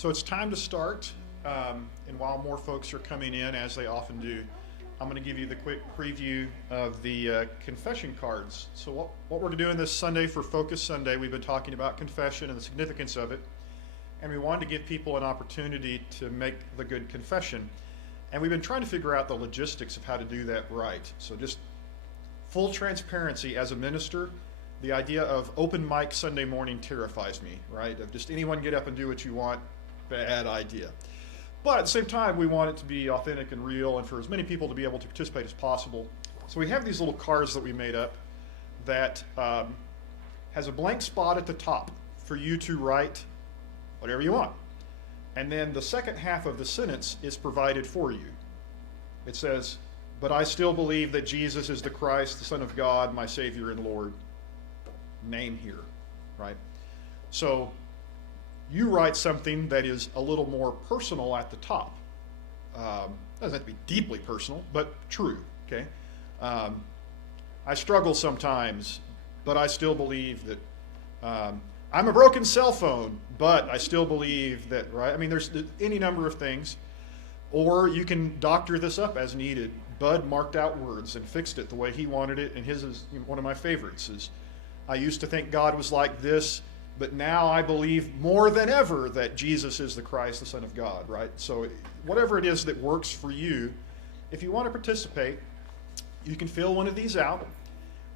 So it's time to start, and while more folks are coming in, as they often do, I'm going to give you the quick preview of the confession cards. So what we're doing this Sunday for Focus Sunday, we've been talking about confession and the significance of it, and we wanted to give people an opportunity to make the good confession. And we've been trying to figure out the logistics of how to do that right. So just full transparency, as a minister, the idea of open mic Sunday morning terrifies me, right? Of just anyone get up and do what you want, bad idea. But at the same time, we want it to be authentic and real and for as many people to be able to participate as possible. So we have these little cards that we made up that has a blank spot at the top for you to write whatever you want. And then the second half of the sentence is provided for you. It says, "But I still believe that Jesus is the Christ, the Son of God, my Savior and Lord." Name here, right? So you write something that is a little more personal at the top. Doesn't have to be deeply personal, but true, okay? I struggle sometimes, but I still believe that I'm a broken cell phone, but I still believe that, right? I mean, there's any number of things. Or you can doctor this up as needed. Bud marked out words and fixed it the way he wanted it, and his is one of my favorites. Is I used to think God was like this, but now I believe more than ever that Jesus is the Christ, the Son of God, right? So whatever it is that works for you, if you want to participate, you can fill one of these out,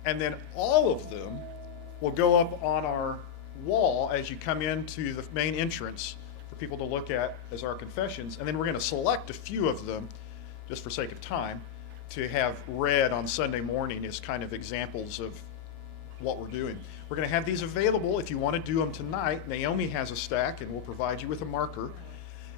and then all of them will go up on our wall as you come into the main entrance for people to look at as our confessions. And then we're going to select a few of them, just for sake of time, to have read on Sunday morning as kind of examples of what we're doing. We're going to have these available if you want to do them tonight. Naomi has a stack, and we'll provide you with a marker.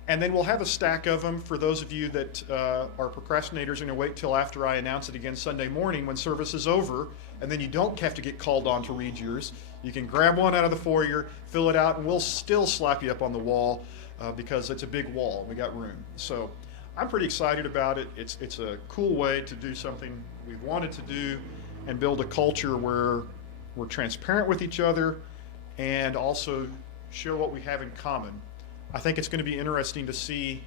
And then we'll have a stack of them for those of you that are procrastinators and wait till after I announce it again Sunday morning when service is over, and then you don't have to get called on to read yours. You can grab one out of the foyer, fill it out, and we'll still slap you up on the wall because it's a big wall and we got room. So I'm pretty excited about it. It's a cool way to do something we've wanted to do and build a culture where we're transparent with each other and also show what we have in common. I think it's going to be interesting to see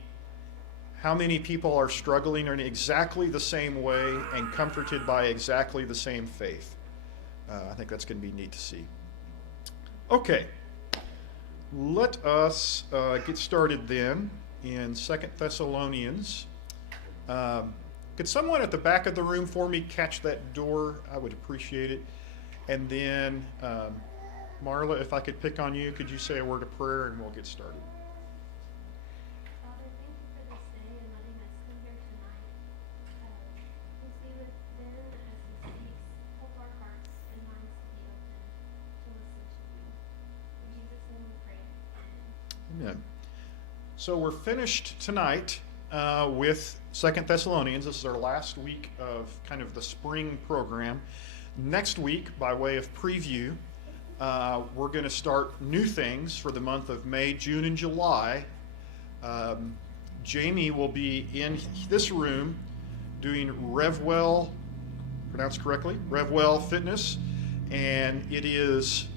how many people are struggling in exactly the same way and comforted by exactly the same faith. I think that's going to be neat to see. Okay, let us get started then in 2 Thessalonians. Could someone at the back of the room for me catch that door? I would appreciate it. And then, Marla, if I could pick on you, could you say a word of prayer and we'll get started? Father, thank you for this day and letting us come here tonight. Please be with Ben as he speaks. Help our hearts and minds to be open to listen to you. In Jesus' name we pray. Amen. Amen. So we're finished tonight with 2 Thessalonians. This is our last week of kind of the spring program. Next week, by way of preview, we're going to start new things for the month of May, June, and July. Jamie will be in this room doing RevWell, pronounced correctly, RevWell Fitness, and it is,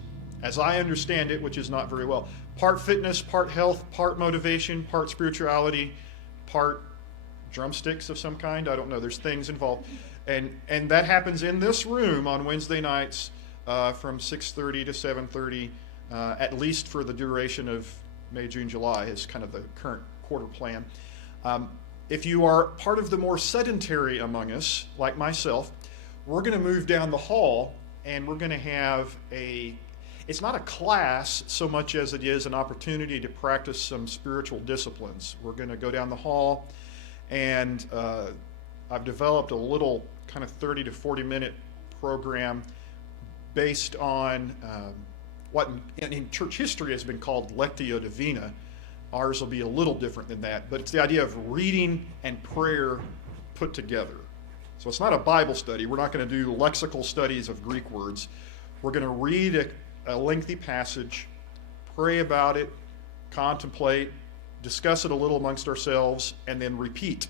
as I understand it, which is not very well, part fitness, part health, part motivation, part spirituality, part drumsticks of some kind. I don't know. There's things involved. And that happens in this room on Wednesday nights from 6:30 to 7:30, at least for the duration of May, June, July is kind of the current quarter plan. If you are part of the more sedentary among us, like myself, we're going to move down the hall and we're going to have it's not a class so much as it is an opportunity to practice some spiritual disciplines. We're going to go down the hall and I've developed a little kind of 30 to 40 minute program based on what in church history has been called Lectio Divina. Ours will be a little different than that, but it's the idea of reading and prayer put together. So it's not a Bible study. We're not going to do lexical studies of Greek words. We're going to read a lengthy passage, pray about it, contemplate, discuss it a little amongst ourselves, and then repeat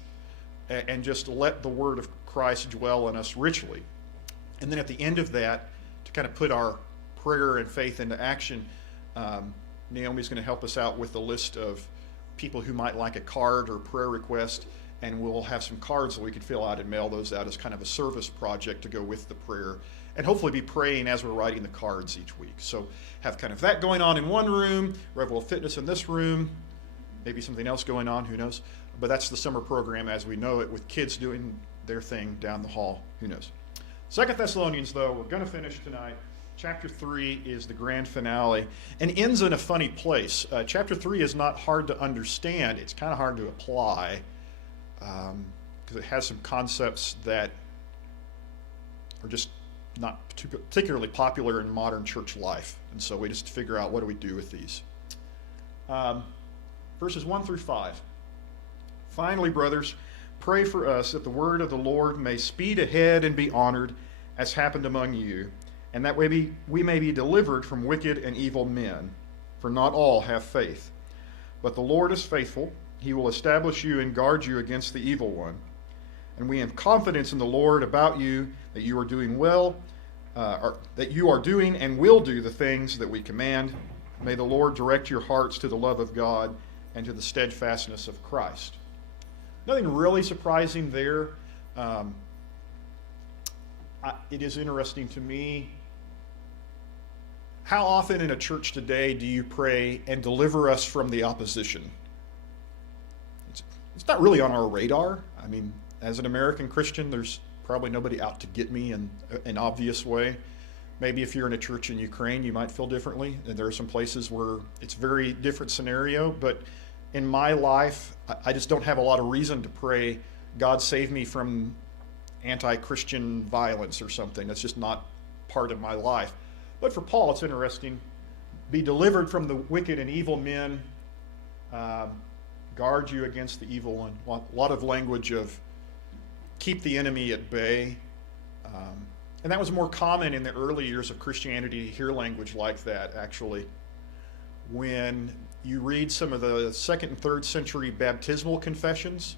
and just let the word of Christ dwell in us richly. And then at the end of that, to kind of put our prayer and faith into action, Naomi's going to help us out with the list of people who might like a card or prayer request, and we'll have some cards that we can fill out and mail those out as kind of a service project to go with the prayer, and hopefully be praying as we're writing the cards each week. So have kind of that going on in one room, Revel Fitness in this room, maybe something else going on, who knows. But that's the summer program as we know it, with kids doing their thing down the hall, who knows. 2 Thessalonians, though, we're going to finish tonight. Chapter 3 is the grand finale and ends in a funny place. Chapter 3 is not hard to understand. It's kind of hard to apply because it has some concepts that are just not particularly popular in modern church life. And so we just figure out, what do we do with these? Verses 1 through 5. Finally, brothers, pray for us that the word of the Lord may speed ahead and be honored, as happened among you, and that we may be delivered from wicked and evil men. For not all have faith. But the Lord is faithful. He will establish you and guard you against the evil one. And we have confidence in the Lord about you, that you are doing well, that you are doing and will do the things that we command. May the Lord direct your hearts to the love of God and to the steadfastness of Christ. Nothing really surprising there. It is interesting to me, how often in a church today do you pray, and deliver us from the opposition? It's not really on our radar. I mean, as an American Christian, there's probably nobody out to get me in an obvious way. Maybe if you're in a church in Ukraine, you might feel differently. And there are some places where it's a very different scenario. But in my life, I just don't have a lot of reason to pray, God save me from anti-Christian violence or something. That's just not part of my life. But for Paul, it's interesting. Be delivered from the wicked and evil men. Guard you against the evil one. A lot of language of keep the enemy at bay. And that was more common in the early years of Christianity to hear language like that, actually. When you read some of the 2nd and 3rd century baptismal confessions,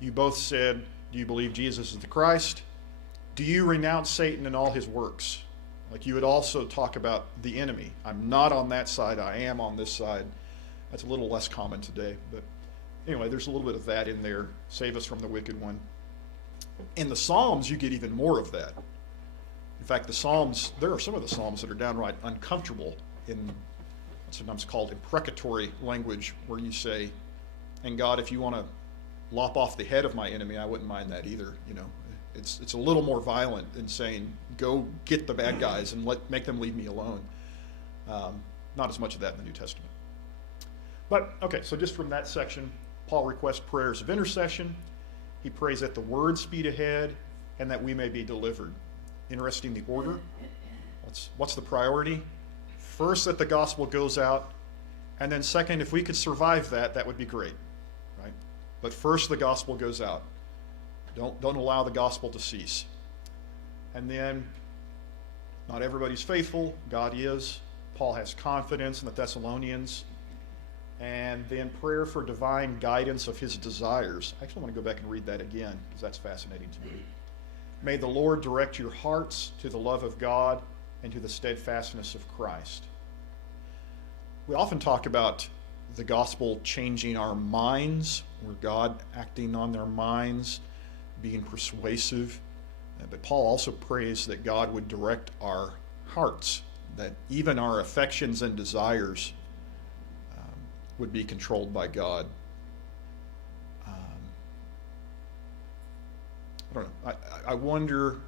you both said, do you believe Jesus is the Christ? Do you renounce Satan and all his works? Like, you would also talk about the enemy. I'm not on that side, I am on this side. That's a little less common today. But anyway, there's a little bit of that in there. Save us from the wicked one. In the Psalms, you get even more of that. In fact, the Psalms, there are some of the Psalms that are downright uncomfortable in sometimes called imprecatory language, where you say, and God, if you want to lop off the head of my enemy, I wouldn't mind that either. You know, it's a little more violent in saying, go get the bad guys and make them leave me alone. Not as much of that in the New Testament. But, okay, so just from that section, Paul requests prayers of intercession. He prays that the word speed ahead and that we may be delivered. Interesting, the order. What's the priority? First, that the gospel goes out, and then second, if we could survive that, that would be great, right? But first, the gospel goes out. Don't allow the gospel to cease. And then, not everybody's faithful. God is. Paul has confidence in the Thessalonians. And then prayer for divine guidance of his desires. I actually want to go back and read that again, because that's fascinating to me. May the Lord direct your hearts to the love of God and to the steadfastness of Christ. We often talk about the gospel changing our minds, or God acting on their minds, being persuasive. But Paul also prays that God would direct our hearts, that even our affections and desires would be controlled by God. I don't know. I wonder,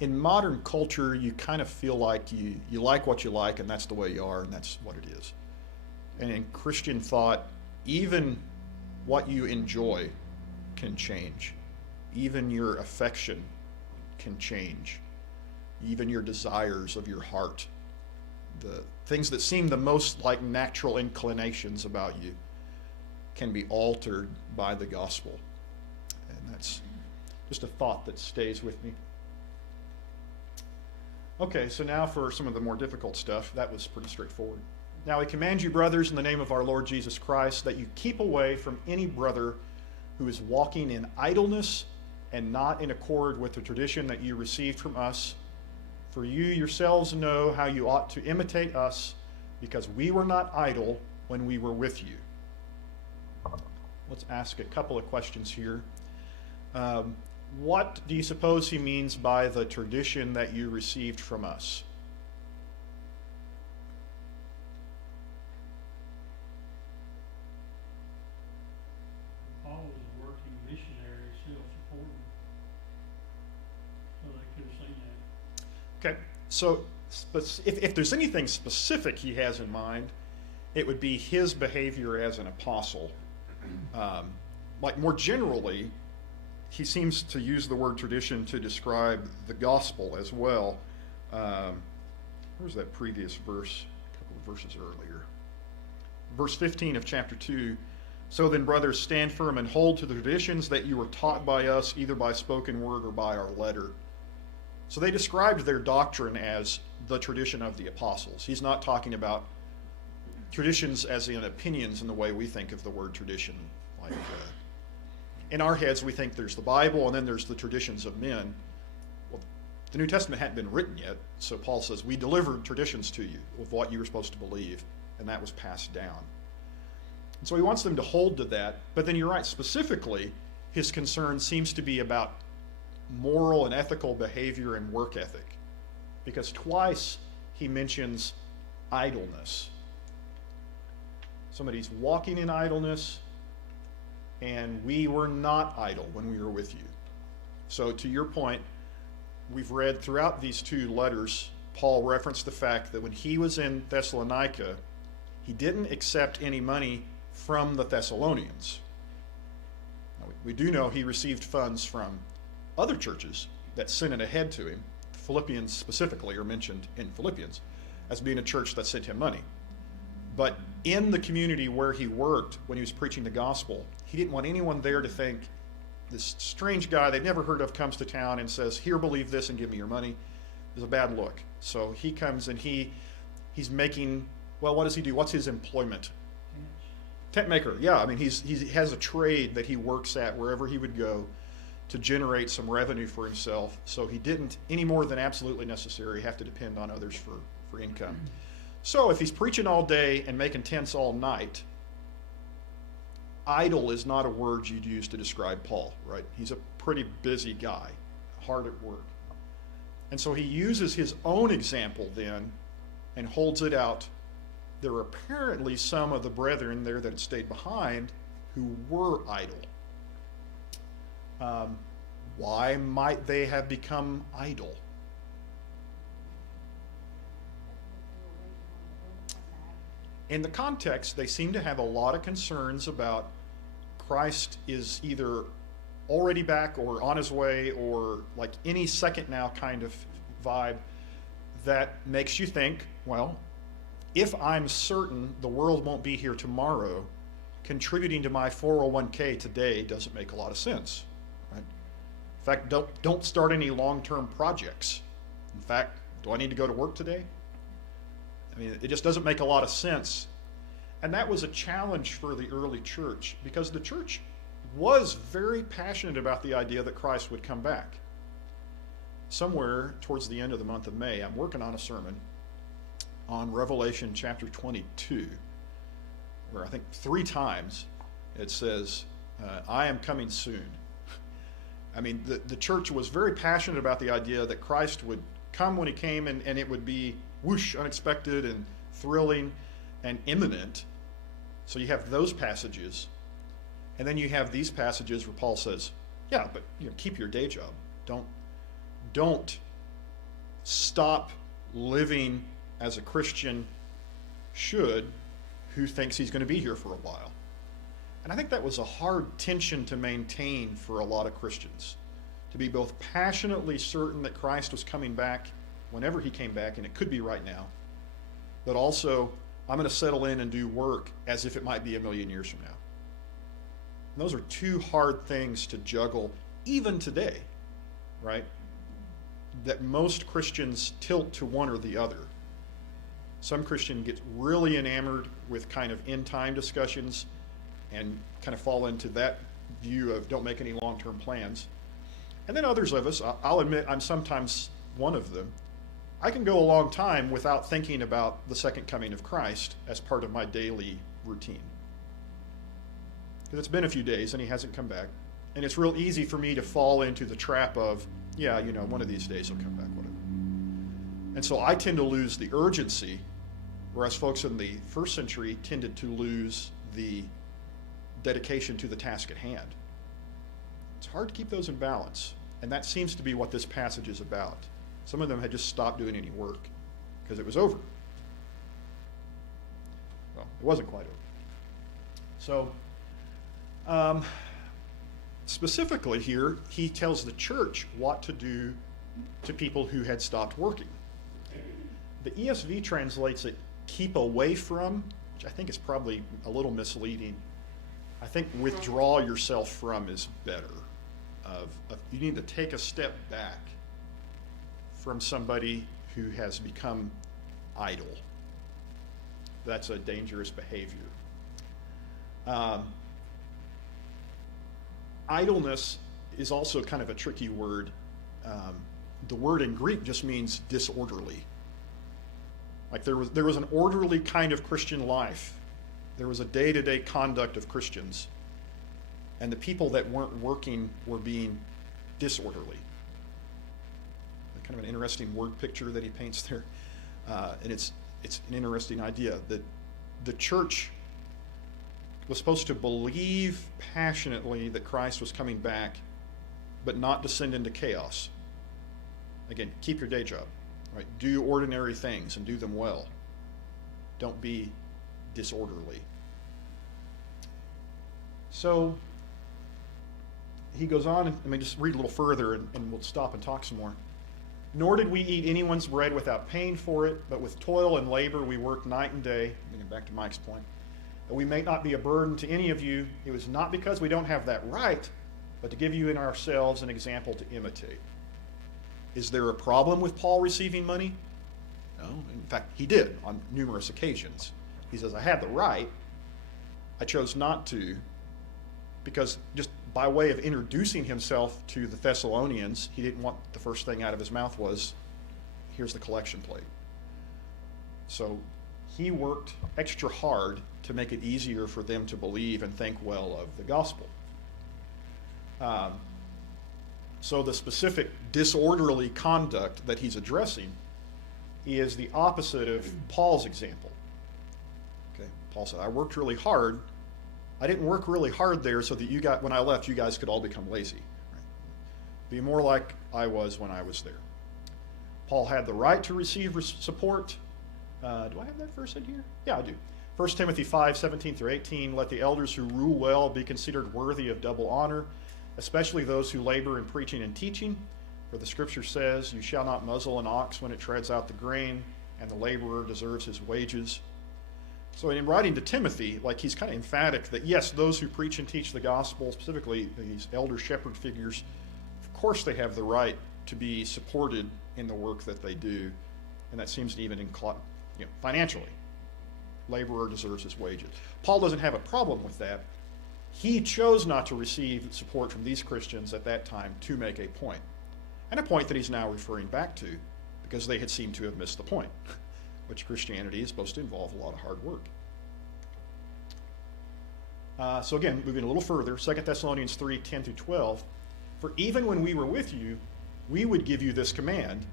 in modern culture, you kind of feel like you like what you like, and that's the way you are, and that's what it is. And in Christian thought, even what you enjoy can change. Even your affection can change. Even your desires of your heart. The things that seem the most like natural inclinations about you can be altered by the gospel. And that's just a thought that stays with me. Okay, so now for some of the more difficult stuff. That was pretty straightforward. Now I command you, brothers, in the name of our Lord Jesus Christ, that you keep away from any brother who is walking in idleness and not in accord with the tradition that you received from us. For you yourselves know how you ought to imitate us, because we were not idle when we were with you. let's ask a couple of questions here. What do you suppose he means by the tradition that you received from us? Paul was a working missionary, self-supporting, so they could have seen that. Okay, so if there's anything specific he has in mind, it would be his behavior as an apostle. Like more generally, he seems to use the word tradition to describe the gospel as well. Where's that previous verse? A couple of verses earlier. Verse 15 of chapter 2. So then, brothers, stand firm and hold to the traditions that you were taught by us, either by spoken word or by our letter. So they described their doctrine as the tradition of the apostles. He's not talking about traditions as in opinions in the way we think of the word tradition. Like in our heads, we think there's the Bible and then there's the traditions of men. Well, the New Testament hadn't been written yet, so Paul says, we delivered traditions to you of what you were supposed to believe, and that was passed down. And so he wants them to hold to that, but then you're right, specifically, his concern seems to be about moral and ethical behavior and work ethic, because twice he mentions idleness. Somebody's walking in idleness, and we were not idle when we were with you. So to your point, we've read throughout these two letters, Paul referenced the fact that when he was in Thessalonica, he didn't accept any money from the Thessalonians. Now, we do know he received funds from other churches that sent it ahead to him. Philippians specifically are mentioned in Philippians as being a church that sent him money. But in the community where he worked when he was preaching the gospel, he didn't want anyone there to think this strange guy they've never heard of comes to town and says, here, believe this and give me your money. There's a bad look. So he comes and he's making, well, what does he do? What's his employment? Tent maker. Yeah, I mean, he has a trade that he works at wherever he would go to generate some revenue for himself. So he didn't, any more than absolutely necessary, have to depend on others for income. So if he's preaching all day and making tents all night, idle is not a word you'd use to describe Paul, right? He's a pretty busy guy, hard at work. And so he uses his own example then and holds it out. There were apparently some of the brethren there that had stayed behind who were idle. Why might they have become idle? In the context, they seem to have a lot of concerns about Christ is either already back or on his way or like any second now kind of vibe that makes you think, well, if I'm certain the world won't be here tomorrow, contributing to my 401k today doesn't make a lot of sense. Right? In fact, don't start any long-term projects. In fact, do I need to go to work today? I mean, it just doesn't make a lot of sense. And that was a challenge for the early church because the church was very passionate about the idea that Christ would come back. Somewhere towards the end of the month of May, I'm working on a sermon on Revelation chapter 22, where I think 3 times it says, I am coming soon. I mean, the church was very passionate about the idea that Christ would come when he came and it would be whoosh, unexpected and thrilling and imminent. So you have those passages. And then you have these passages where Paul says, yeah, but keep your day job. Don't stop living as a Christian should who thinks he's going to be here for a while. And I think that was a hard tension to maintain for a lot of Christians, to be both passionately certain that Christ was coming back whenever he came back, and it could be right now, but also I'm going to settle in and do work as if it might be a million years from now. And those are 2 hard things to juggle even today, right? That most Christians tilt to one or the other. Some Christian gets really enamored with kind of end time discussions and kind of fall into that view of don't make any long-term plans. And then others of us, I'll admit I'm sometimes one of them, I can go a long time without thinking about the second coming of Christ as part of my daily routine. because it's been a few days and he hasn't come back. And it's real easy for me to fall into the trap of, yeah, one of these days he'll come back, whatever. And so I tend to lose the urgency, whereas folks in the first century tended to lose the dedication to the task at hand. It's hard to keep those in balance, and that seems to be what this passage is about. Some of them had just stopped doing any work because it was over. Well, it wasn't quite over. So, specifically here, he tells the church what to do to people who had stopped working. The ESV translates it, keep away from, which I think is probably a little misleading. I think withdraw yourself from is better. You need to take a step back from somebody who has become idle. That's a dangerous behavior. Idleness is also kind of a tricky word. The word in Greek just means disorderly. Like there was an orderly kind of Christian life. There was a day-to-day conduct of Christians. And the people that weren't working were being disorderly. Kind of an interesting word picture that he paints there. And it's an interesting idea that the church was supposed to believe passionately that Christ was coming back, but not descend into chaos. Again, keep your day job, right? Do ordinary things and do them well. Don't be disorderly. So he goes on, and let me just read a little further, and we'll stop and talk some more. Nor did we eat anyone's bread without paying for it, but with toil and labor we worked night and day. Getting back to Mike's point. That we may not be a burden to any of you. It was not because we don't have that right, but to give you in ourselves an example to imitate. Is there a problem with Paul receiving money? No. In fact, he did on numerous occasions. He says, I had the right. I chose not to, because just by way of introducing himself to the Thessalonians, he didn't want the first thing out of his mouth was, here's the collection plate. So he worked extra hard to make it easier for them to believe and think well of the gospel. So the specific disorderly conduct that he's addressing is the opposite of Paul's example. Okay, Paul said, I worked really hard. I didn't work really hard there so that when I left, you guys could all become lazy. Right? Be more like I was when I was there. Paul had the right to receive support. Do I have that verse in here? Yeah, I do. 1 Timothy 5:17-18, let the elders who rule well be considered worthy of double honor, especially those who labor in preaching and teaching. For the scripture says, you shall not muzzle an ox when it treads out the grain, and the laborer deserves his wages. So in writing to Timothy, he's kind of emphatic that yes, those who preach and teach the gospel, specifically these elder shepherd figures, of course they have the right to be supported in the work that they do, and that seems to even include, financially. Laborer deserves his wages. Paul doesn't have a problem with that. He chose not to receive support from these Christians at that time to make a point, and a point that he's now referring back to because they had seemed to have missed the point, which Christianity is supposed to involve a lot of hard work. So again, moving a little further, 2 Thessalonians 3:10-12, for even when we were with you, we would give you this command,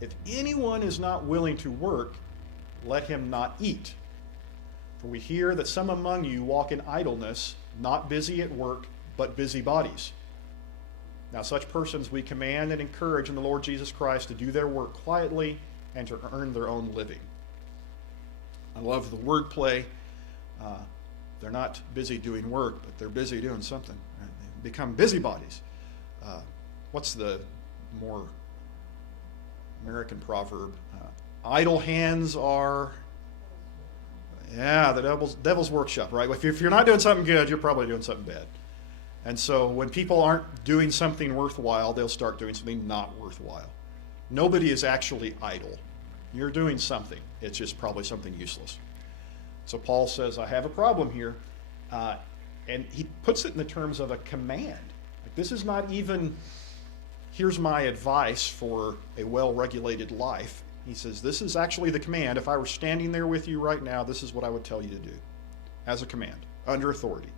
if anyone is not willing to work, let him not eat. For we hear that some among you walk in idleness, not busy at work, but busybodies. Now such persons we command and encourage in the Lord Jesus Christ to do their work quietly and to earn their own living. I love the wordplay. They're not busy doing work, but they're busy doing something. Right? They become busybodies. What's the more American proverb? Idle hands are... Yeah, the devil's workshop, right? If you're not doing something good, you're probably doing something bad. And so when people aren't doing something worthwhile, they'll start doing something not worthwhile. Nobody is actually idle. You're doing something. It's just probably something useless. So Paul says, I have a problem here. And he puts it in the terms of a command. This is not even, here's my advice for a well-regulated life. He says, this is actually the command. If I were standing there with you right now, this is what I would tell you to do as a command, under authority.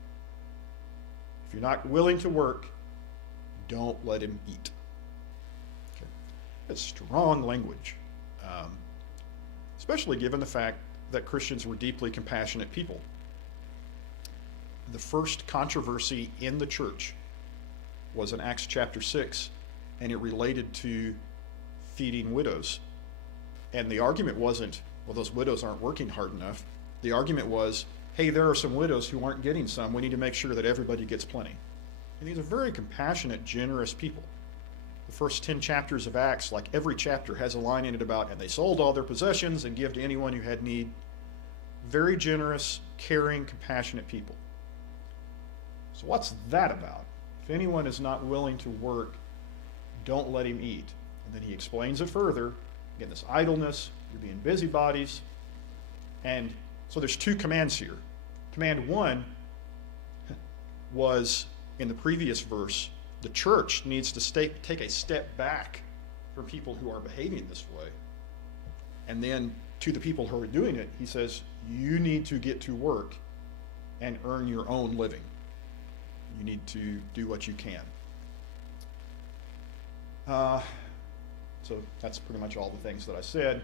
If you're not willing to work, don't let him eat. Okay. It's strong language, especially given the fact that Christians were deeply compassionate people. The first controversy in the church was in Acts chapter 6, and it related to feeding widows. And the argument wasn't, well, those widows aren't working hard enough. The argument was, hey, there are some widows who aren't getting some. We need to make sure that everybody gets plenty. And these are very compassionate, generous people. The first 10 chapters of Acts, like every chapter has a line in it about, and they sold all their possessions and give to anyone who had need. Very generous, caring, compassionate people. So what's that about? If anyone is not willing to work, don't let him eat. And then he explains it further. Again, this idleness, you're being busybodies. And so there's two commands here. Command 1 was in the previous verse, the church needs to take a step back from people who are behaving this way. And then to the people who are doing it, he says, you need to get to work and earn your own living. You need to do what you can. So that's pretty much all the things that I said.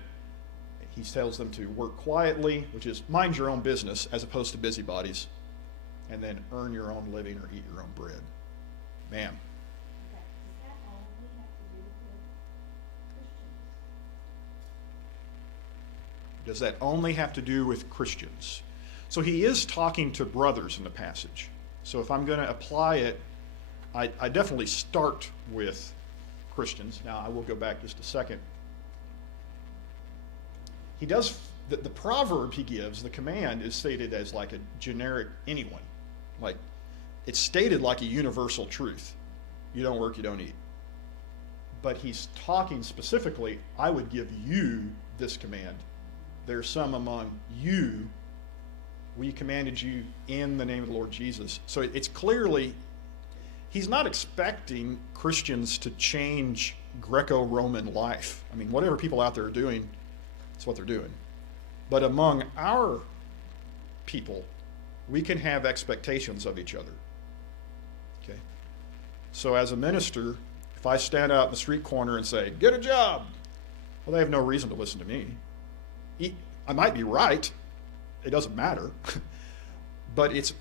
He tells them to work quietly, which is mind your own business as opposed to busybodies, and then earn your own living or eat your own bread. Ma'am. Does that only have to do with Christians? Does that only have to do with Christians? So he is talking to brothers in the passage. So if I'm going to apply it, I definitely start with Christians. Now, I will go back just a second. He does, the proverb he gives, the command is stated as like a generic anyone. Like, it's stated like a universal truth. You don't work, you don't eat. But he's talking specifically, I would give you this command. There's some among you, we commanded you in the name of the Lord Jesus. So it's clearly, he's not expecting Christians to change Greco-Roman life. I mean, whatever people out there are doing, that's what they're doing. But among our people, we can have expectations of each other. Okay? So as a minister, if I stand out in the street corner and say, get a job, well, they have no reason to listen to me. I might be right. It doesn't matter. But it's,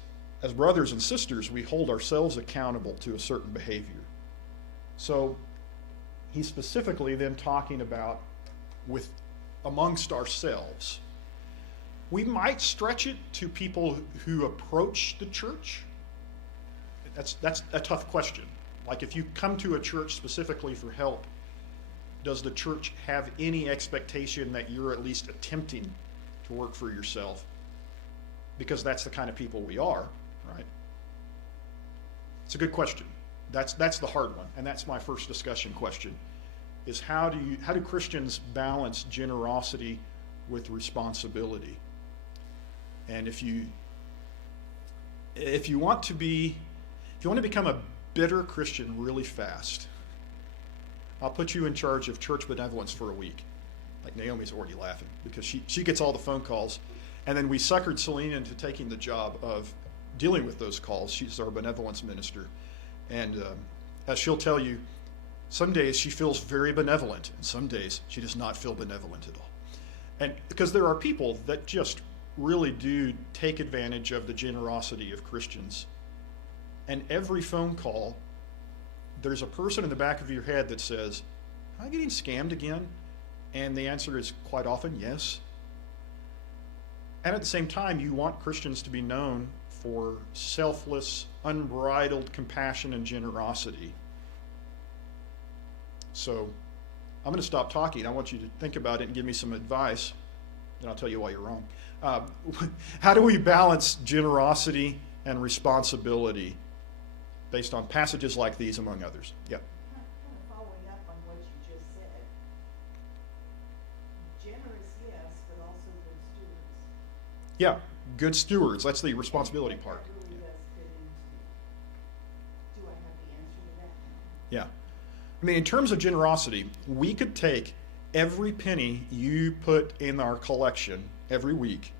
as brothers and sisters, we hold ourselves accountable to a certain behavior. So he's specifically then talking about with amongst ourselves. We might stretch it to people who approach the church. That's a tough question. Like if you come to a church specifically for help, does the church have any expectation that you're at least attempting to work for yourself? Because that's the kind of people we are, right? It's a good question. That's the hard one, and that's my first discussion question, is how do Christians balance generosity with responsibility? And if you want to become a bitter Christian really fast, I'll put you in charge of church benevolence for a week. Like Naomi's already laughing because she gets all the phone calls. And then we suckered Selena into taking the job of dealing with those calls. She's our benevolence minister. And as she'll tell you, some days she feels very benevolent, and some days she does not feel benevolent at all. And because there are people that just really do take advantage of the generosity of Christians. And every phone call, there's a person in the back of your head that says, am I getting scammed again? And the answer is quite often yes. And at the same time, you want Christians to be known for selfless, unbridled compassion and generosity. So I'm going to stop talking. I want you to think about it and give me some advice, and I'll tell you why you're wrong. How do we balance generosity and responsibility based on passages like these, among others? Yeah. Kind of following up on what you just said. Generous, yes, but also good stewards. Yeah, good stewards. That's the responsibility That part. really does fit into, do I have the answer to that now? Yeah. I mean, in terms of generosity, we could take every penny you put in our collection every week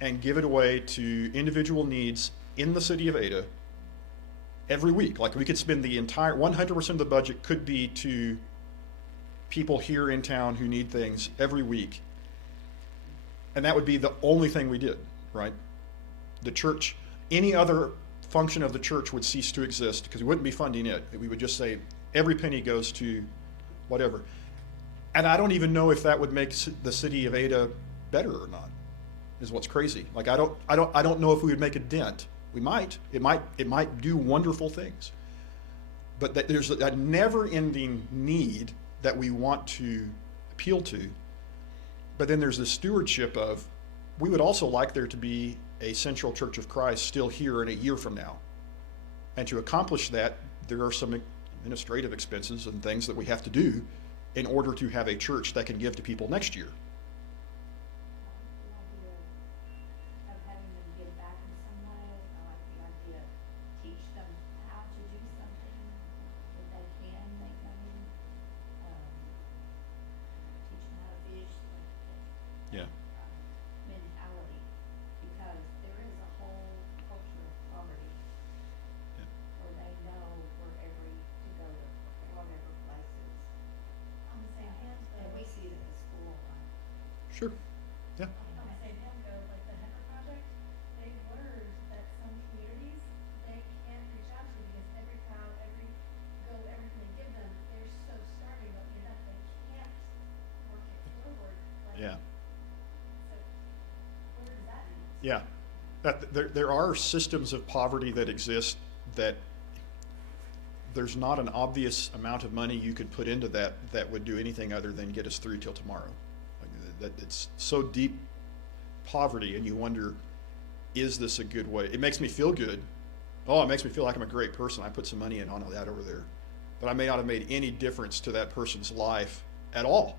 and give it away to individual needs in the city of Ada every week. Like we could spend the entire 100% of the budget could be to people here in town who need things every week. And that would be the only thing we did, right? The church, any other function of the church would cease to exist because we wouldn't be funding it. We would just say every penny goes to whatever. And I don't even know if that would make the city of Ada better or not, is what's crazy. Like I don't know if we would make a dent. We might. It might do wonderful things. But there's a never-ending need that we want to appeal to. But then there's this stewardship of, we would also like there to be a Central Church of Christ still here in a year from now. And to accomplish that, there are some administrative expenses and things that we have to do in order to have a church that can give to people next year. The idea of having them give back in some way, I like the idea, teach them how to do something that they can make money. Teach them how to fish, Yeah. mentality, because there is a whole culture of poverty Yeah. where they know wherever to go to whatever places. On the same hand, And though, we see it at the school, like, Sure. Yeah. on the same hand, though, like the Heifer Project, they've learned that some communities, they can't reach out to because every crowd, everything they give them, they're so starving that they can't work it forward. Like, Yeah. So, where does that end? Yeah. There are systems of poverty that exist that there's not an obvious amount of money you could put into that would do anything other than get us through till tomorrow. Like that it's so deep poverty, and you wonder, is this a good way? It makes me feel good. Oh, it makes me feel like I'm a great person. I put some money in on that over there. But I may not have made any difference to that person's life at all.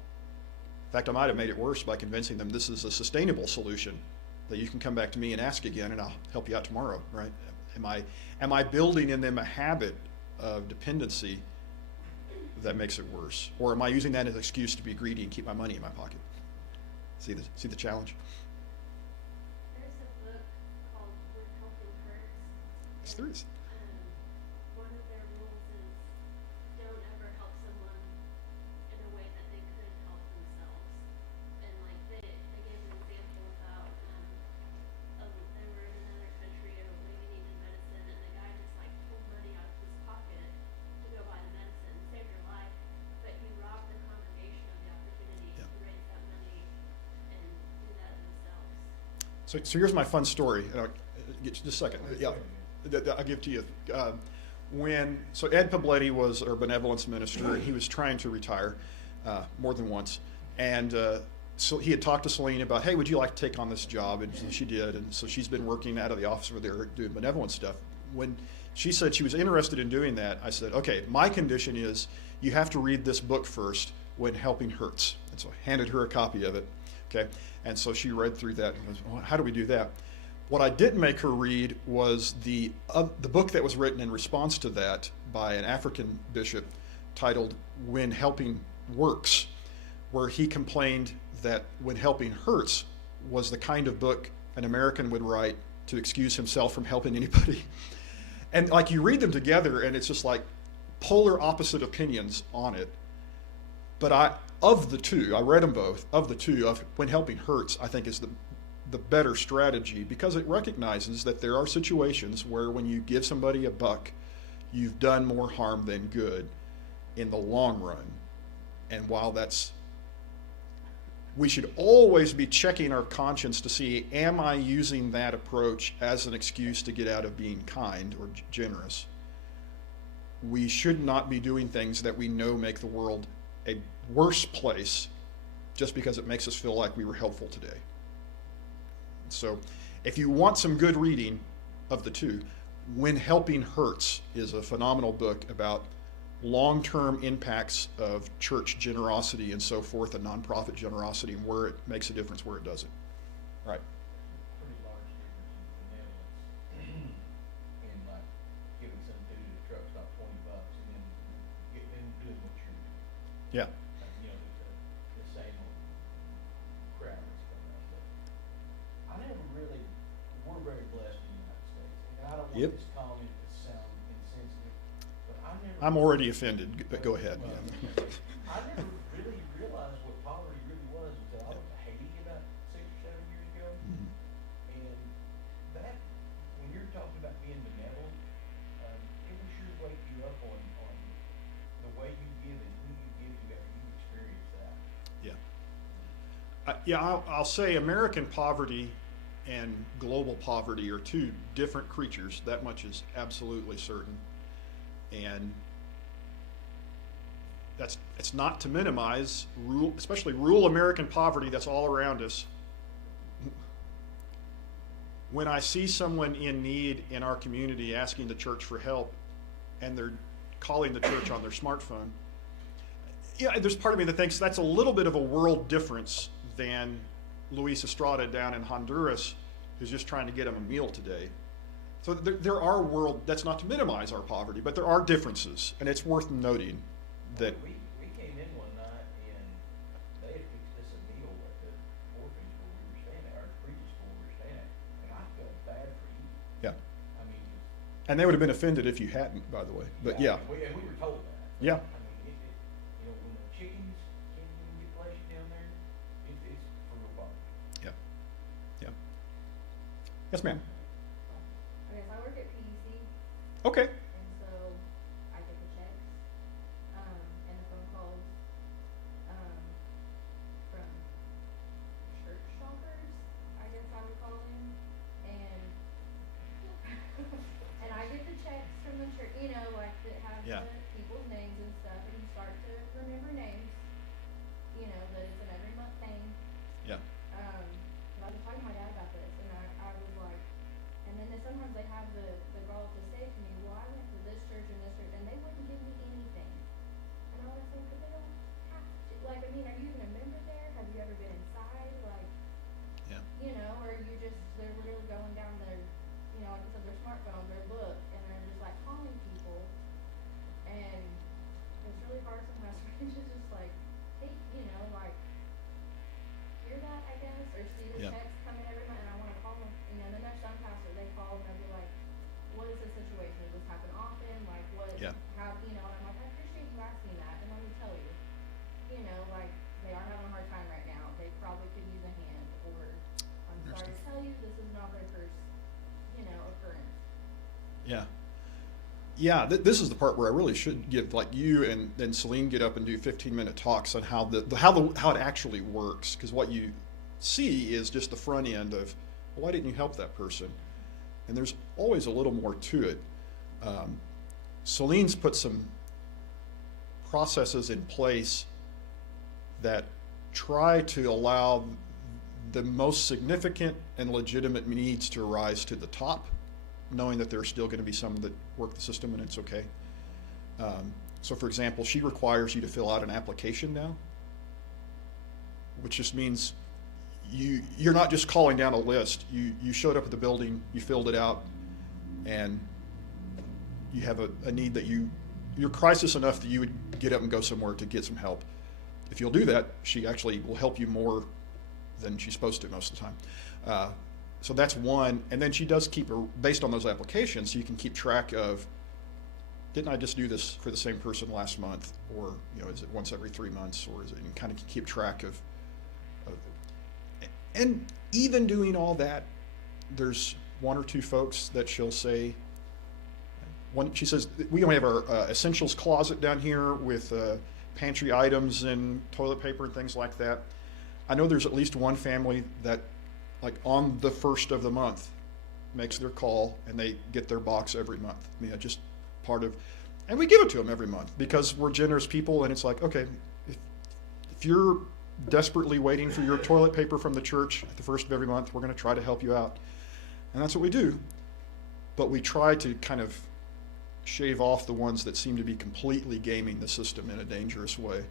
In fact, I might have made it worse by convincing them this is a sustainable solution that you can come back to me and ask again, and I'll help you out tomorrow, right? Am I building in them a habit of dependency that makes it worse? Or am I using that as an excuse to be greedy and keep my money in my pocket? See the challenge? There's a book called When Helping Hurts. Yes, there is. One of their rules is don't ever help someone in a way that they couldn't help themselves. And like they gave an example about they were in another country and a lady needed medicine, and the guy just like pulled money out of his pocket to go buy the medicine, save your life, but he robbed the congregation of the opportunity Yeah. to raise that money and do that themselves. So here's my fun story. And I'll get you just a second. Yeah, I'll give to you. So Ed Pabletti was our benevolence minister, and he was trying to retire more than once. And so he had talked to Celine about, hey, would you like to take on this job? And so she did. And so she's been working out of the office over there doing benevolence stuff. When she said she was interested in doing that, I said, okay, my condition is you have to read this book first, When Helping Hurts. And so I handed her a copy of it. Okay. And so she read through that and goes, well, how do we do that? What I didn't make her read was the book that was written in response to that by an African bishop titled When Helping Works, where he complained that When Helping Hurts was the kind of book an American would write to excuse himself from helping anybody. And like you read them together and it's just like polar opposite opinions on it. But of the two, I read them both, of the two, of When Helping Hurts, I think is the better strategy, because it recognizes that there are situations where when you give somebody a buck, you've done more harm than good in the long run. And while we should always be checking our conscience to see, am I using that approach as an excuse to get out of being kind or generous? We should not be doing things that we know make the world a worse place just because it makes us feel like we were helpful today. So if you want some good reading of the two, When Helping Hurts is a phenomenal book about long-term impacts of church generosity and so forth, and nonprofit generosity, and where it makes a difference, where it doesn't. Right. Pretty large difference in benevolence. And like giving some dude at a truck stop $20 and then getting them doing what you're doing. Yeah. You know, the same old crowd that's coming out there. I never really, we're very blessed in the United States. And I don't want Yep. this comment to sound insensitive, I'm already offended, but go ahead. Well, Yeah. I never really realized what poverty really was until I went to Haiti about 6 or 7 years ago. Mhm. And that, when you're talking about being benevolent, it will sure wake you up on the way you give and who you give to after you experience that. Yeah. Yeah, I'll say American poverty and global poverty are two different creatures. That much is absolutely certain. And it's not to minimize especially rural American poverty that's all around us. When I see someone in need in our community asking the church for help and they're calling the church on their smartphone, yeah, there's part of me that thinks that's a little bit of a world difference than Luis Estrada down in Honduras, who's just trying to get him a meal today. So there are that's not to minimize our poverty, but there are differences, and it's worth noting that. We came in one night and they had fixed us a meal at the orphanage where we were staying at, or the previous school we were staying at, and I felt bad for eating. Yeah, I mean, and they would have been offended if you hadn't, by the way. But yeah, and we were told that. Yeah. I mean, when the chickens can't even get fleshy down there, it's for real poverty. yeah, yeah. Yes, ma'am. I guess I work at PEC, Okay. and so I get the checks, and the phone calls, from church shoppers, I guess I would call them, and, and I get the checks from the church, like that have Yeah. the people's names and stuff, and you start to remember names, that it's an every month thing. Yeah. I was talking to my dad about this, and I was like, and then sometimes they have the gall to say to me, well, I went to this church and this church, and they wouldn't give me anything. And I was like, but they don't have to. Like, are you even a member there? Have you ever been inside? Like, Yeah. or you just, they're really going down their, like I said, their smartphone, their book, and they're just like calling people. And it's really hard sometimes for me to just like, hey, like, hear that, I guess, or see the Yeah. text coming every month, and I wanna call them, and then there's some pastors, they call and they'll be like, what is the situation, does this happen often, like, Yeah. how, and I'm like, I appreciate you asking that, and let me tell you, like, they are having a hard time right now, they probably could use a hand, or, I'm sorry to tell you, this is not their first, occurrence. Yeah. Yeah, this is the part where I really should give, like, you and then Celine get up and do 15-minute talks on how how it actually works, because what you see is just the front end of, well, why didn't you help that person? And there's always a little more to it. Celine's put some processes in place that try to allow the most significant and legitimate needs to rise to the top, knowing that there are still going to be some that work the system and it's okay. So for example, she requires you to fill out an application now, which just means you're not just calling down a list. You showed up at the building, you filled it out, and you have a need that you're crisis enough that you would get up and go somewhere to get some help. If you'll do that, she actually will help you more than she's supposed to most of the time. So that's one, and then she does keep based on those applications, so you can keep track of, didn't I just do this for the same person last month, or is it once every 3 months, or is it, and kind of keep track of it. And even doing all that, there's one or two folks that she'll say, she says, we only have our essentials closet down here with pantry items and toilet paper and things like that. I know there's at least one family that, like, on the first of the month makes their call and they get their box every month. I mean, it's just part of, and we give it to them every month because we're generous people, and it's like, okay, if you're desperately waiting for your toilet paper from the church at the first of every month, we're going to try to help you out. And that's what we do. But we try to kind of shave off the ones that seem to be completely gaming the system in a dangerous way.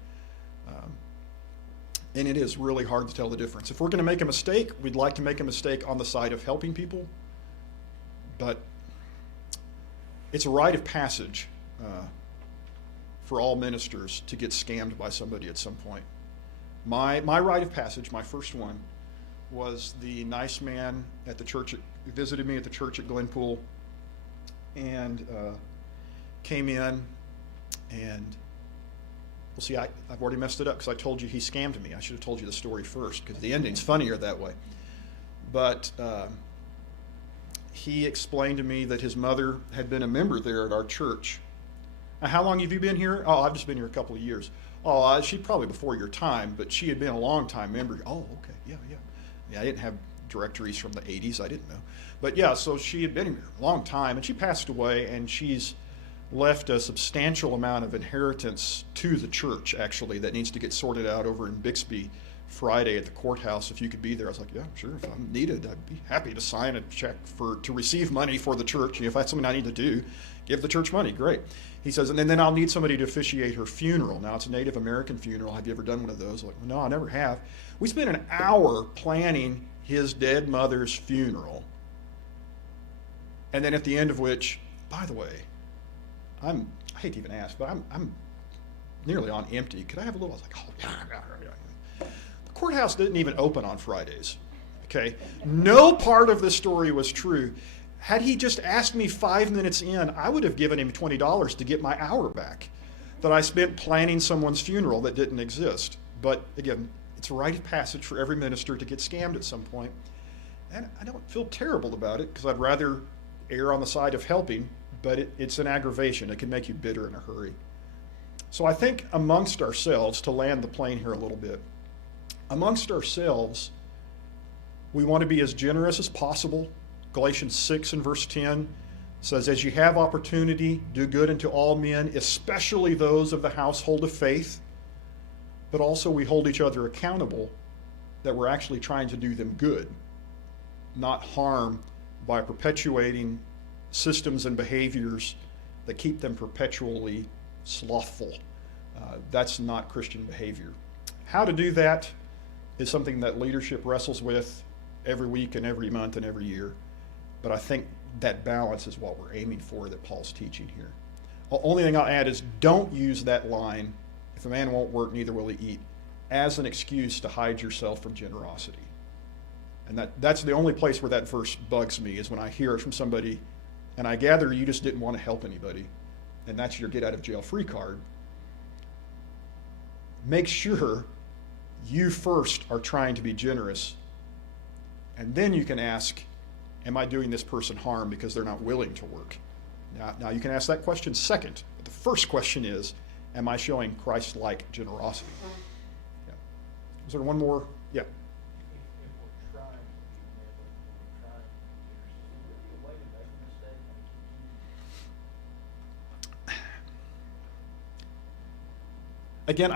And it is really hard to tell the difference. If we're going to make a mistake, we'd like to make a mistake on the side of helping people, but it's a rite of passage for all ministers to get scammed by somebody at some point. My rite of passage, my first one, was the nice man at the church, who visited me at the church at Glenpool, and came in, And, well, see, I've already messed it up because I told you he scammed me. I should have told you the story first because the ending's funnier that way. But he explained to me that his mother had been a member there at our church. Now, how long have you been here? Oh, I've just been here a couple of years. Oh, she probably before your time, but she had been a long time member. Oh, okay, yeah. Yeah, I didn't have directories from the 80s. I didn't know. But yeah, so she had been here a long time, and she passed away, and she's left a substantial amount of inheritance to the church, actually, that needs to get sorted out over in Bixby Friday at the courthouse. If you could be there, I was like, yeah, sure. If I'm needed, I'd be happy to sign a check to receive money for the church. If that's something I need to do, give the church money. Great. He says, and then I'll need somebody to officiate her funeral. Now, it's a Native American funeral. Have you ever done one of those? I'm like, no, I never have. We spent an hour planning his dead mother's funeral. And then at the end of which, by the way, I hate to even ask, but I'm nearly on empty. Could I have a little? I was like, oh, yeah. The courthouse didn't even open on Fridays. Okay, no part of this story was true. Had he just asked me 5 minutes in, I would have given him $20 to get my hour back that I spent planning someone's funeral that didn't exist. But again, it's a rite of passage for every minister to get scammed at some point. And I don't feel terrible about it because I'd rather err on the side of helping, but it's an aggravation. It can make you bitter in a hurry. So I think amongst ourselves, to land the plane here a little bit, amongst ourselves, we want to be as generous as possible. Galatians 6 and verse 10 says, as you have opportunity, do good unto all men, especially those of the household of faith. But also we hold each other accountable that we're actually trying to do them good, not harm by perpetuating systems and behaviors that keep them perpetually slothful. That's not Christian behavior. How to do that is something that leadership wrestles with every week and every month and every year. But I think that balance is what we're aiming for that Paul's teaching here. The only thing I'll add is don't use that line, if a man won't work, neither will he eat, as an excuse to hide yourself from generosity. And that's the only place where that verse bugs me, is when I hear it from somebody, and I gather you just didn't want to help anybody, and that's your get out of jail free card. Make sure you first are trying to be generous, and then you can ask, am I doing this person harm because they're not willing to work? Now you can ask that question second, but the first question is, am I showing Christ-like generosity? Yeah. Is there one more? Yeah. If we're trying to be benevolent, if we're trying to be generous, is there really a way to make a mistake? Again,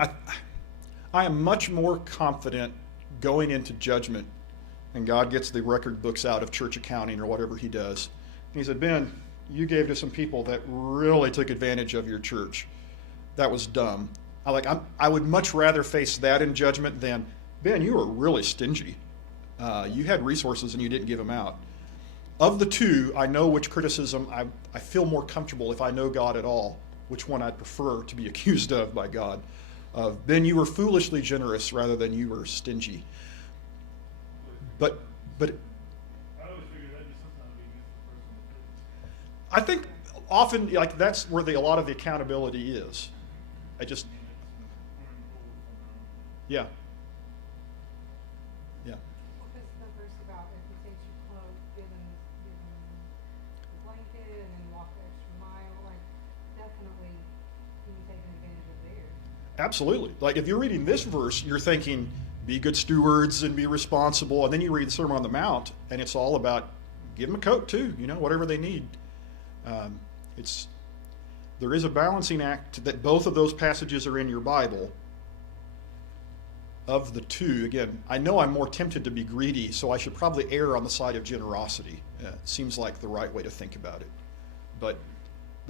I am much more confident going into judgment, and God gets the record books out of church accounting or whatever he does. And he said, Ben, you gave to some people that really took advantage of your church. That was dumb. I would much rather face that in judgment than, Ben, you were really stingy. You had resources and you didn't give them out. Of the two, I know which criticism I feel more comfortable, if I know God at all, which one I'd prefer to be accused of by God. Ben, you were foolishly generous rather than you were stingy. But I always figured that'd be something I'd be against the person. I think often, like, that's where a lot of the accountability is. Yeah. Well, because the verse about if he takes your cloak, give him the blanket, and then walk the extra mile, like, definitely he was taking advantage of theirs. Absolutely. Like, if you're reading this verse, you're thinking, be good stewards and be responsible. And then you read the Sermon on the Mount, and it's all about give them a coat too, whatever they need. There is a balancing act that both of those passages are in your Bible. Of the two, again, I know I'm more tempted to be greedy, so I should probably err on the side of generosity. It seems like the right way to think about it. But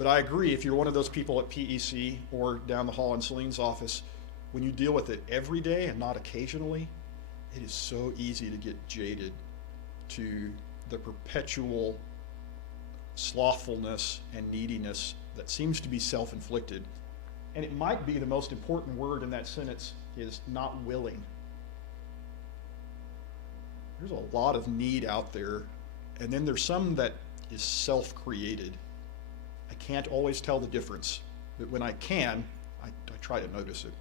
I agree, if you're one of those people at PEC or down the hall in Celine's office, when you deal with it every day and not occasionally, it is so easy to get jaded to the perpetual slothfulness and neediness that seems to be self-inflicted. And it might be the most important word in that sentence is not willing. There's a lot of need out there, and then there's some that is self-created. I can't always tell the difference. But when I can, I try to notice it.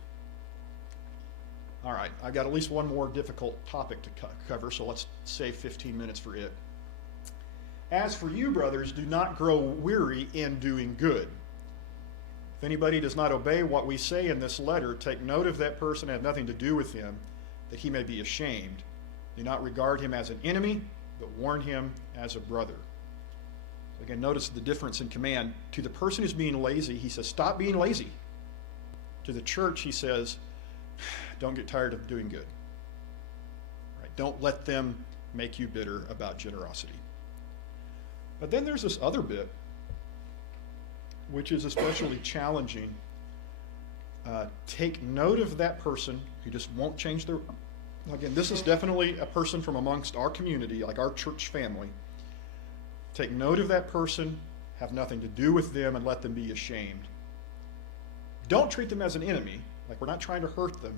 All right, I got at least one more difficult topic to cover, so let's save 15 minutes for it. As for you, brothers, do not grow weary in doing good. If anybody does not obey what we say in this letter, take note of that person and have nothing to do with him, that he may be ashamed. Do not regard him as an enemy, but warn him as a brother. Again, notice the difference in command. To the person who's being lazy, he says, stop being lazy. To the church, he says, don't get tired of doing good. Right? Don't let them make you bitter about generosity. But then there's this other bit, which is especially challenging. Take note of that person who just won't change their... Again, this is definitely a person from amongst our community, like our church family. Take note of that person, have nothing to do with them, and let them be ashamed. Don't treat them as an enemy, like we're not trying to hurt them,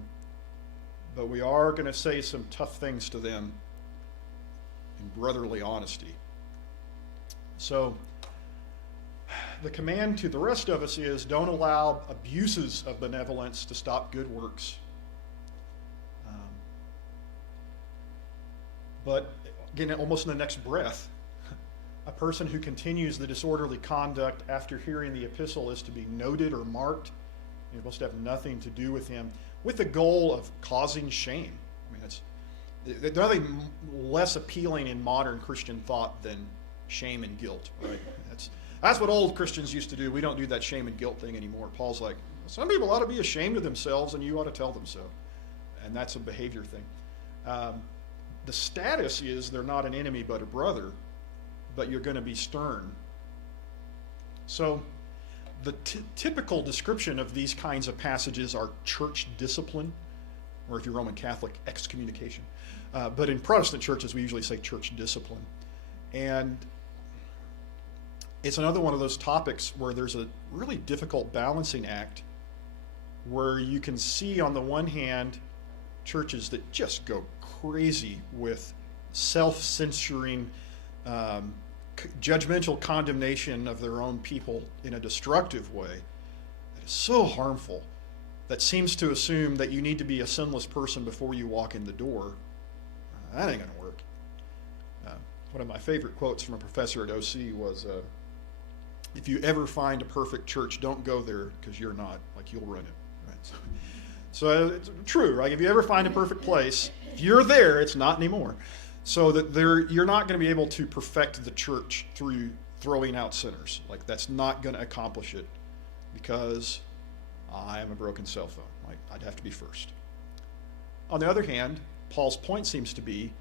but we are going to say some tough things to them in brotherly honesty. So, the command to the rest of us is don't allow abuses of benevolence to stop good works. But again, almost in the next breath, a person who continues the disorderly conduct after hearing the epistle is to be noted or marked. You're supposed to have nothing to do with him, with the goal of causing shame. I mean, there's nothing less appealing in modern Christian thought than shame and guilt, right? That's what old Christians used to do. We don't do that shame and guilt thing anymore. Paul's like, some people ought to be ashamed of themselves, and you ought to tell them so. And that's a behavior thing. The status is they're not an enemy but a brother, but you're going to be stern. So the typical description of these kinds of passages are church discipline, or if you're Roman Catholic, excommunication. But in Protestant churches, we usually say church discipline. And it's another one of those topics where there's a really difficult balancing act where you can see on the one hand churches that just go crazy with self-censoring, judgmental condemnation of their own people in a destructive way that is so harmful, that seems to assume that you need to be a sinless person before you walk in the door. That ain't going to work. One of my favorite quotes from a professor at OC was, if you ever find a perfect church, don't go there because you're not, like you'll run it. Right? So it's true, right? If you ever find a perfect place, if you're there, it's not anymore. So that you're not going to be able to perfect the church through throwing out sinners. Like that's not going to accomplish it because I am a broken cell phone. Like I'd have to be first. On the other hand, Paul's point seems to be,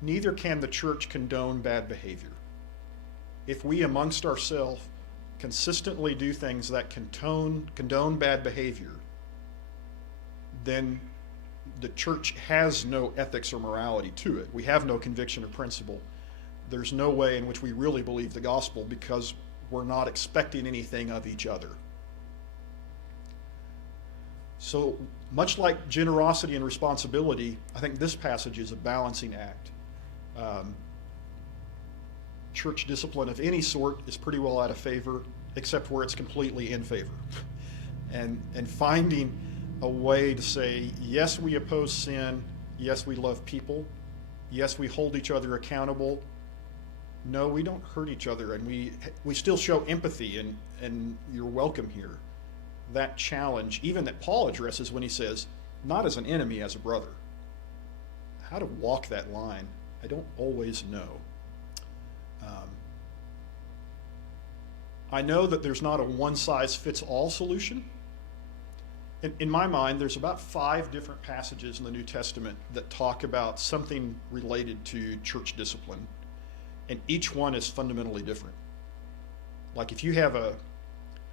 neither can the church condone bad behavior. If we amongst ourselves consistently do things that condone bad behavior, then the church has no ethics or morality to it. We have no conviction or principle. There's no way in which we really believe the gospel because we're not expecting anything of each other. So much like generosity and responsibility, I think this passage is a balancing act. Church discipline of any sort is pretty well out of favor, except where it's completely in favor. And finding a way to say, yes, we oppose sin, yes, we love people, yes, we hold each other accountable, no, we don't hurt each other, and we still show empathy, and you're welcome here. That challenge, even that Paul addresses when he says, not as an enemy, as a brother. How to walk that line, I don't always know. I know that there's not a one-size-fits-all solution. In my mind, there's about 5 different passages in the New Testament that talk about something related to church discipline, and each one is fundamentally different. Like if you have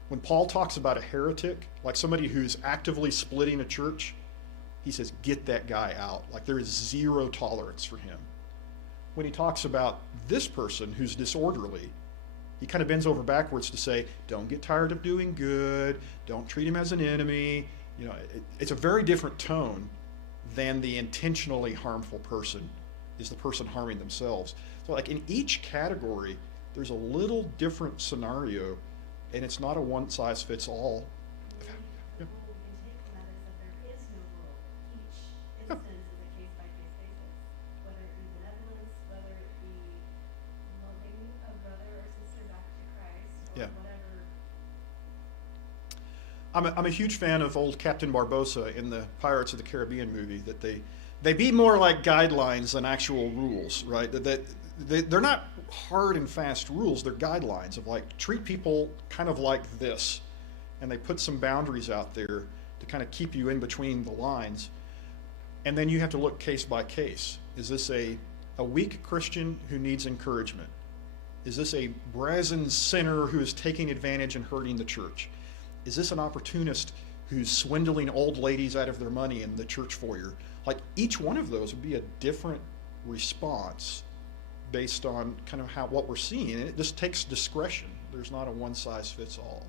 when Paul talks about a heretic, like somebody who's actively splitting a church, he says, get that guy out. Like there is zero tolerance for him. When he talks about this person who's disorderly, he kind of bends over backwards to say, don't get tired of doing good, don't treat him as an enemy. You know, it's a very different tone than the intentionally harmful person is the person harming themselves. So like in each category, there's a little different scenario And it's not a one-size-fits-all. The Yep. rule we can take from that is that there is no rule. Each Yep. instance is a case-by-case basis, whether it be benevolence, whether it be loving a brother or sister back to Christ, or Yeah. whatever. I'm a huge fan of old Captain Barbossa in the Pirates of the Caribbean movie, that they be more like guidelines than actual rules, right? They're not hard and fast rules, they're guidelines of like, treat people kind of like this. And they put some boundaries out there to kind of keep you in between the lines. And then you have to look case by case. Is this a weak Christian who needs encouragement? Is this a brazen sinner who is taking advantage and hurting the church? Is this an opportunist who's swindling old ladies out of their money in the church foyer? Like, each one of those would be a different response based on kind of what we're seeing. And it just takes discretion. There's not a one-size-fits-all.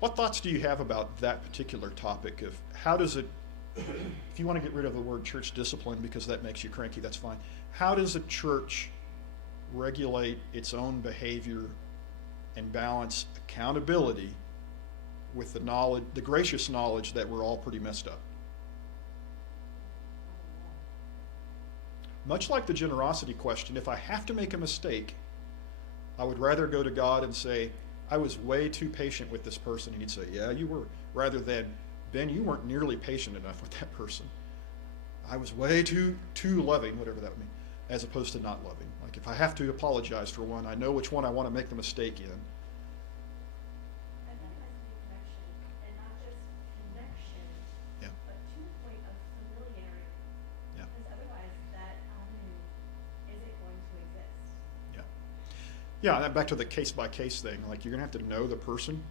What thoughts do you have about that particular topic of how does it, if you want to get rid of the word church discipline because that makes you cranky, that's fine. How does a church regulate its own behavior and balance accountability with the knowledge, the gracious knowledge that we're all pretty messed up? Much like the generosity question, if I have to make a mistake, I would rather go to God and say, I was way too patient with this person. And he'd say, yeah, you were. Rather than, Ben, you weren't nearly patient enough with that person. I was way too loving, whatever that would mean, as opposed to not loving. Like, if I have to apologize for one, I know which one I want to make the mistake in. I think it has to be connection, and not just connection, Yeah. but to the point of familiarity. Yeah. Because otherwise, that avenue isn't going to exist. Yeah, back to the case-by-case thing. Like, you're going to have to know the person.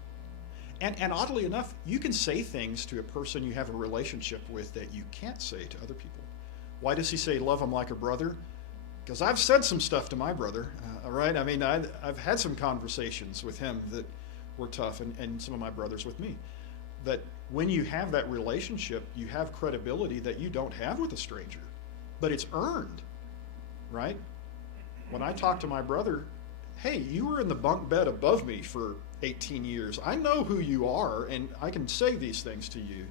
And oddly enough, you can say things to a person you have a relationship with that you can't say to other people. Why does he say, love him like a brother? Because I've said some stuff to my brother, all right? I mean, I've had some conversations with him that were tough, and some of my brothers with me. That when you have that relationship, you have credibility that you don't have with a stranger. But it's earned, right? When I talk to my brother, hey, you were in the bunk bed above me for 18 years. I know who you are, and I can say these things to you.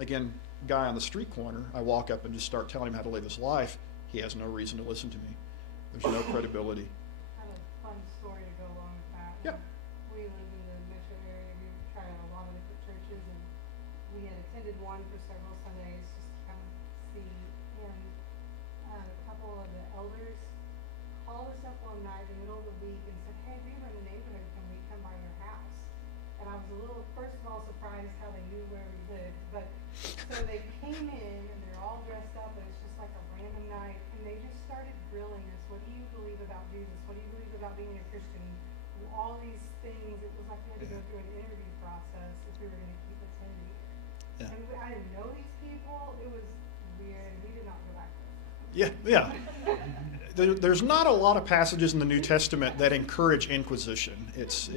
Again, guy on the street corner, I walk up and just start telling him how to live his life. He has no reason to listen to me. There's no credibility. I have a fun story to go along with that. Yeah. We live in the metro area. We tried out a lot of different churches, and we had attended one for several Sundays just to kind of see. And a couple of the elders called us up one night in the middle of the week and said, hey, we were in the neighborhood. Can we come by your house? And I was a little, first of all, surprised how they knew where we lived. But so they came in, and they're all dressed up, and it's just like a random night. And they just started grilling us. What do you believe about Jesus? What do you believe about being a Christian? All these things. It was like we had to go through an interview process if we were going to keep attending it. Yeah. And I didn't know these people. It was weird. We did not go back there. Yeah. There's not a lot of passages in the New Testament that encourage inquisition. It's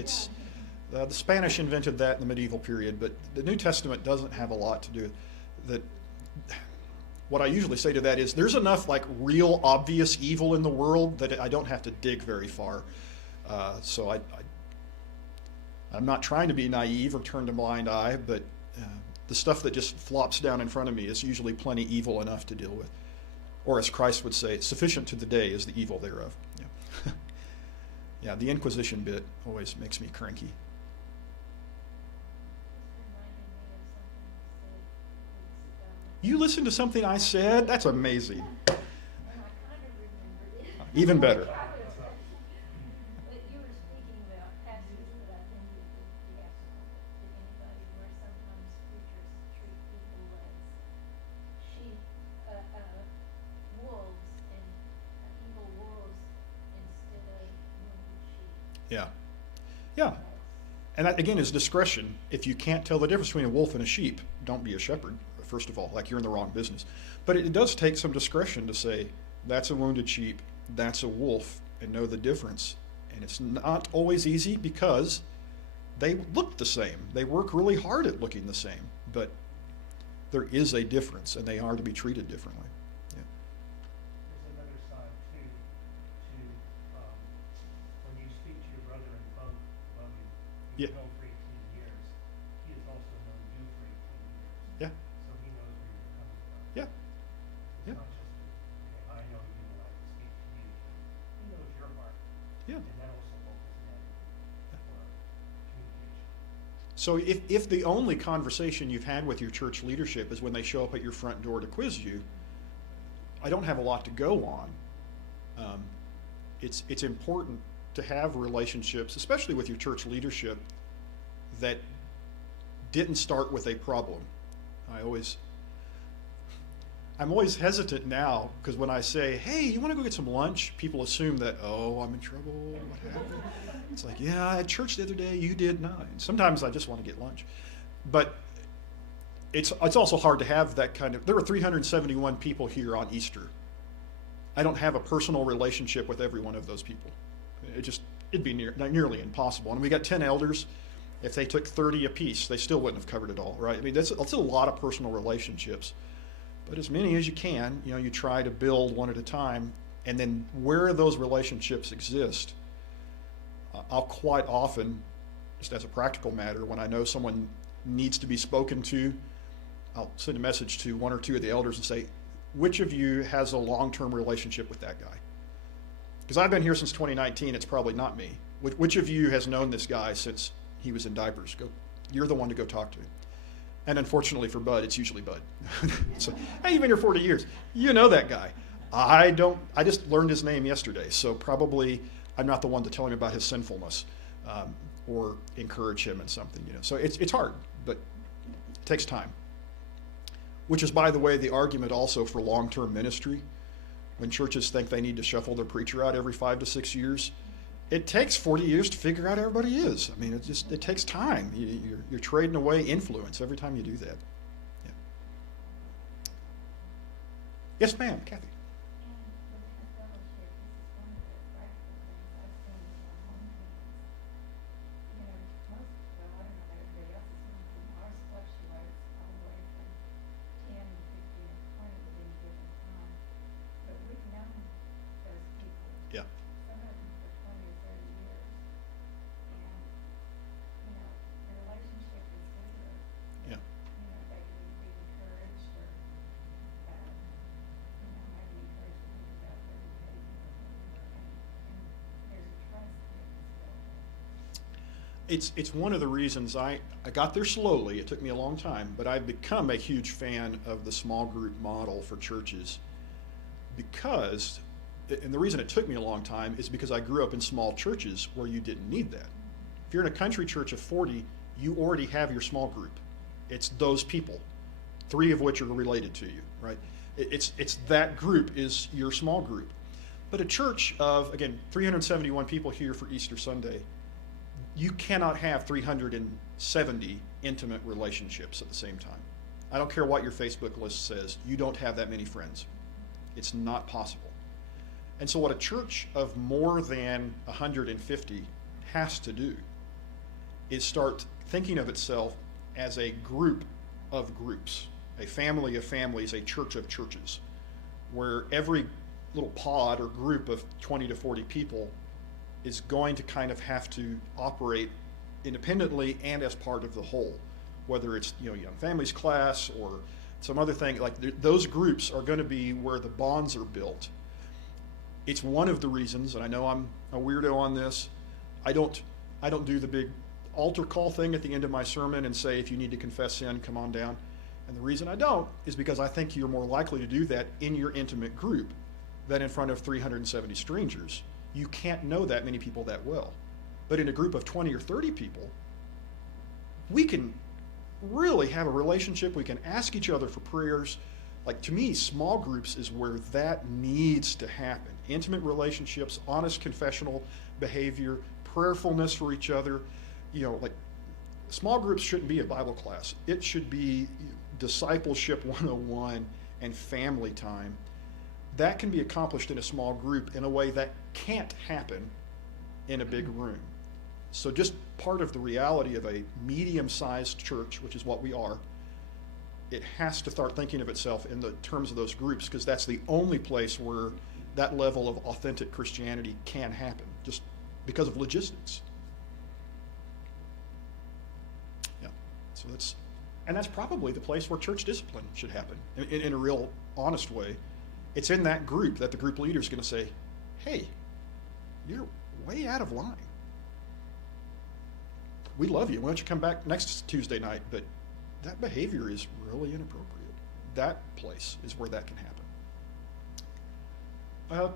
the Spanish invented that in the medieval period, but the New Testament doesn't have a lot to do with that. What I usually say to that is there's enough like real obvious evil in the world that I don't have to dig very far. So I'm not trying to be naive or turn a blind eye, but the stuff that just flops down in front of me is usually plenty evil enough to deal with. Or as Christ would say, sufficient to the day is the evil thereof. Yeah, yeah, the Inquisition bit always makes me cranky. You listened to something I said? That's amazing. Even better. But you were speaking about pastors that I think you could ask to anybody where sometimes preachers treat people as sheep, wolves, and evil wolves instead of wounded sheep. Yeah. Yeah. And that, again, is discretion. If you can't tell the difference between a wolf and a sheep, don't be a shepherd, first of all. Like, you're in the wrong business. But it does take some discretion to say, that's a wounded sheep, that's a wolf, and know the difference. And it's not always easy because they look the same. They work really hard at looking the same. But there is a difference, and they are to be treated differently. Yeah. There's another side too, to when you speak to your Yeah. known for 18 years, he has also known you for 18 years. Yeah. So he knows where you're coming from. Yeah. It's Yeah. not just, okay, I know you and I can speak to you. He knows your heart. Yeah. And that also opens an avenue for communication. So if the only conversation you've had with your church leadership is when they show up at your front door to quiz you, I don't have a lot to go on. It's important to have relationships, especially with your church leadership, that didn't start with a problem. I'm always hesitant now because when I say, hey, you want to go get some lunch? People assume that, oh, I'm in trouble. What happened? It's like, yeah, I had church the other day. You did not. Sometimes I just want to get lunch. But it's also hard to have that kind of, there were 371 people here on Easter. I don't have a personal relationship with every one of those people. It'd be nearly impossible. And we got 10 elders. If they took 30 apiece, they still wouldn't have covered it all, right? I mean, that's a lot of personal relationships. But as many as you can, you try to build one at a time. And then where those relationships exist, I'll quite often, just as a practical matter, when I know someone needs to be spoken to, I'll send a message to one or two of the elders and say, which of you has a long-term relationship with that guy? Because I've been here since 2019, it's probably not me. Which of you has known this guy since he was in diapers? You're the one to go talk to. And unfortunately for Bud, it's usually Bud. So, hey, you've been here 40 years. You know that guy. I just learned his name yesterday, so probably I'm not the one to tell him about his sinfulness or encourage him in something. So it's hard, but it takes time. Which is, by the way, the argument also for long-term ministry. When churches think they need to shuffle their preacher out every 5 to 6 years, it takes 40 years to figure out who everybody is. I mean, it takes time. You're trading away influence every time you do that. Yeah. Yes, ma'am, Kathy. And within a fellowship, this is one of the practical things I've seen with our home meetings. Most, well, I don't know about everybody else's home meeting, ours fluctuates all the way from 10, 15, and 20 at any given time. But we've known those people. Yeah. Some of them for 20 or 30 years. And, the relationship is there. Yeah. They can be encouraged or, maybe encourage them about their behavior or whatever. And there's a trust there as well. It's one of the reasons I got there slowly. It took me a long time, but I've become a huge fan of the small group model for churches because, and the reason it took me a long time is because I grew up in small churches where you didn't need that. If you're in a country church of 40, you already have your small group. It's those people, 3 of which are related to you, right? It's that group is your small group. But a church of, again, 371 people here for Easter Sunday, you cannot have 370 intimate relationships at the same time. I don't care what your Facebook list says, you don't have that many friends. It's not possible. And so what a church of more than 150 has to do is start thinking of itself as a group of groups, a family of families, a church of churches, where every little pod or group of 20 to 40 people is going to kind of have to operate independently and as part of the whole, whether it's young families class or some other thing. Like those groups are going to be where the bonds are built. It's one of the reasons, and I know I'm a weirdo on this, I don't do the big altar call thing at the end of my sermon and say, if you need to confess sin, come on down. And the reason I don't is because I think you're more likely to do that in your intimate group than in front of 370 strangers. You can't know that many people that well. But in a group of 20 or 30 people, we can really have a relationship. We can ask each other for prayers. Like, to me, small groups is where that needs to happen. Intimate relationships, honest confessional behavior, prayerfulness for each other. Like, small groups shouldn't be a Bible class. It should be discipleship 101 and family time. That can be accomplished in a small group in a way that can't happen in a big room. So just part of the reality of a medium-sized church, which is what we are, it has to start thinking of itself in the terms of those groups, because that's the only place where that level of authentic Christianity can happen, just because of logistics. So that's probably the place where church discipline should happen in a real honest way. It's in that group that the group leader is going to say, hey, you're way out of line. We love you. Why don't you come back next Tuesday night? But that behavior is really inappropriate. That place is where that can happen.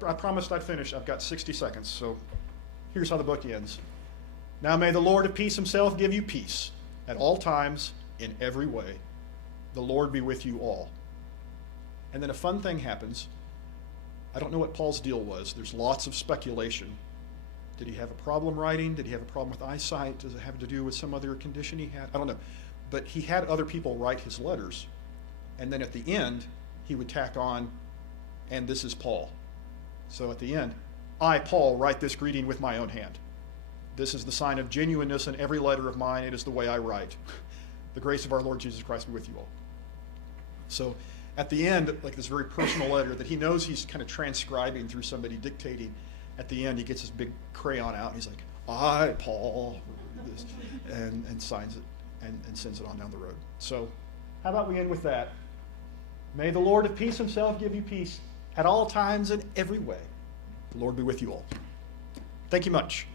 I promised I'd finish. I've got 60 seconds, so here's how the book ends. Now may the Lord of peace himself give you peace at all times, in every way. The Lord be with you all. And then a fun thing happens. I don't know what Paul's deal was. There's lots of speculation. Did he have a problem writing? Did he have a problem with eyesight? Does it have to do with some other condition he had? I don't know. But he had other people write his letters. And then at the end, he would tack on, and this is Paul. So at the end, I, Paul, write this greeting with my own hand. This is the sign of genuineness in every letter of mine. It is the way I write. The grace of our Lord Jesus Christ be with you all. So at the end, like this very personal letter that he knows he's kind of transcribing through somebody dictating, at the end he gets this big crayon out and he's like, I, Paul, this, and signs it and sends it on down the road. So how about we end with that? May the Lord of peace himself give you peace at all times and every way. The Lord be with you all. Thank you much.